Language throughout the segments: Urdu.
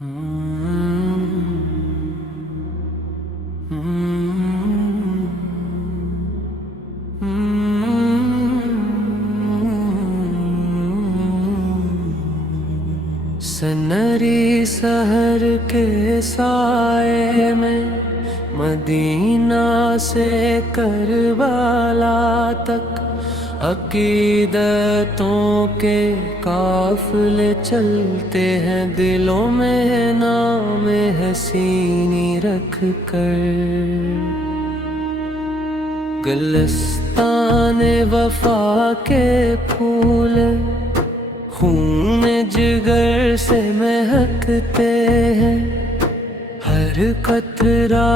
سنری سحر کے سائے میں مدینہ سے کربلا تک عقیدتوں کے قافلے چلتے ہیں، دلوں میں نام حسینی رکھ کر۔ گلستان وفا کے پھول خون جگر سے مہکتے ہیں، ہر قطرہ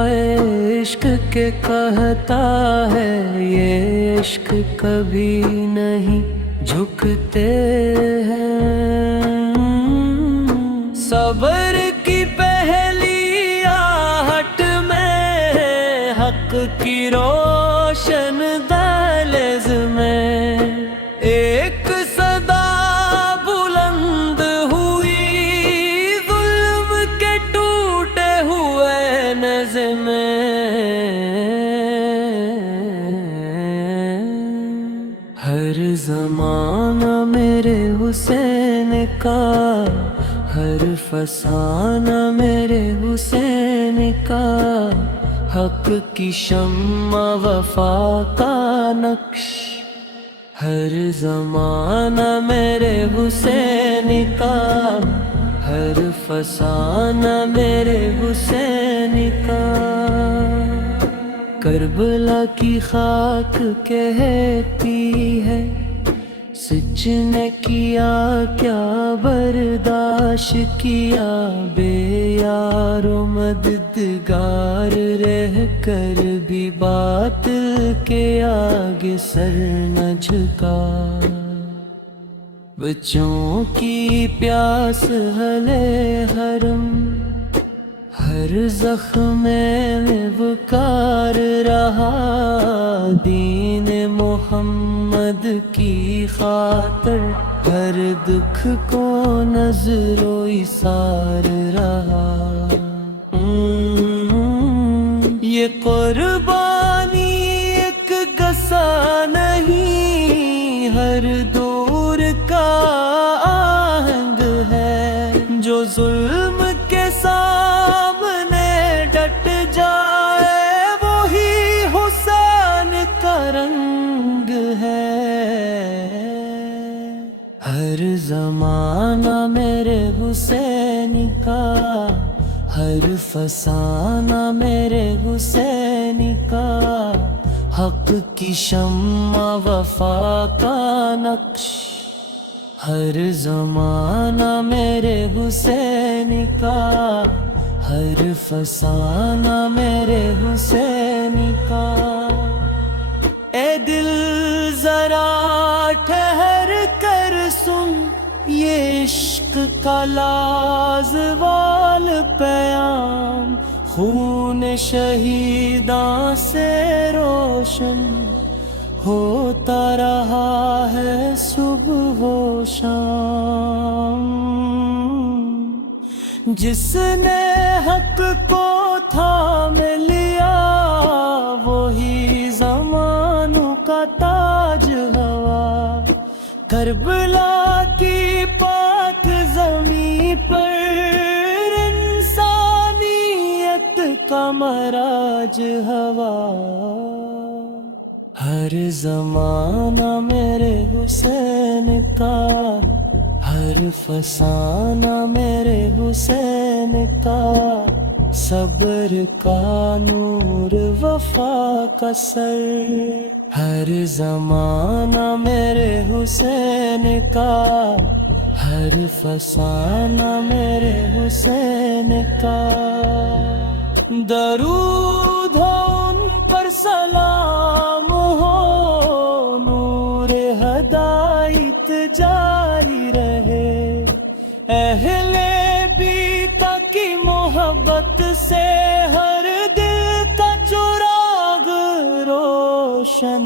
عشق کے کہتا ہے یہ عشق کبھی نہیں جھکتے ہیں۔ صبر کی پہلی آہٹ میں حق کی روشن دہلیز میں ایک صدا بلند ہوئی، ظلم کے ٹوٹے ہوئے نظم میں۔ ہر زمانہ میرے حسین کا، ہر فسانہ میرے حسین کا، حق کی شمع وفا کا نقش۔ ہر زمانہ میرے حسین کا، ہر فسانہ میرے حسین کا۔ کربلا کی خاک کہتی ہے سچ نے کیا کیا برداشت کیا، بے یار و مددگار رہ کر بھی باطل کے آگے سر نہ جھکا۔ بچوں کی پیاس ہلے حرم، ہر زخم میں وقار رہا، دین محمد کی خاطر ہر دکھ کو نظر و ایثار رہا۔ یہ قربانی ایک گسا نہیں، ہر دور کا آہنگ ہے، جو ظلم کے سامنے ڈٹ جائے وہی حسین کا رنگ ہے۔ ہر زمانہ میرے حسین کا، ہر فسانہ میرے حسین کا، حق کی شمع وفا کا نقش۔ ہر زمانہ میرے حسین کا، ہر فسانہ میرے حسین کا۔ اے دل ذرا ٹھہر کر سن، یہ عشق کا لازوال پیام، خون شہیداں سے روشن ہوتا رہا ہے صبح و شام۔ جس نے حق کو تھام لیا وہی زمانوں کا تاج ہوا، کربلا کی پاک زمین پر انسانیت کا معراج ہوا۔ ہر زمانہ میرے حسین کا، ہر فسانہ میرے حسین کا، صبر کا نور وفا کا سر۔ ہر زمانہ میرے حسین کا، ہر فسانہ میرے حسین کا۔ درود ہو ان پر، سلام ہو، نور ہدایت جاری رہے، اہل بیتا کی محبت سے ہر دل کا چراغ روشن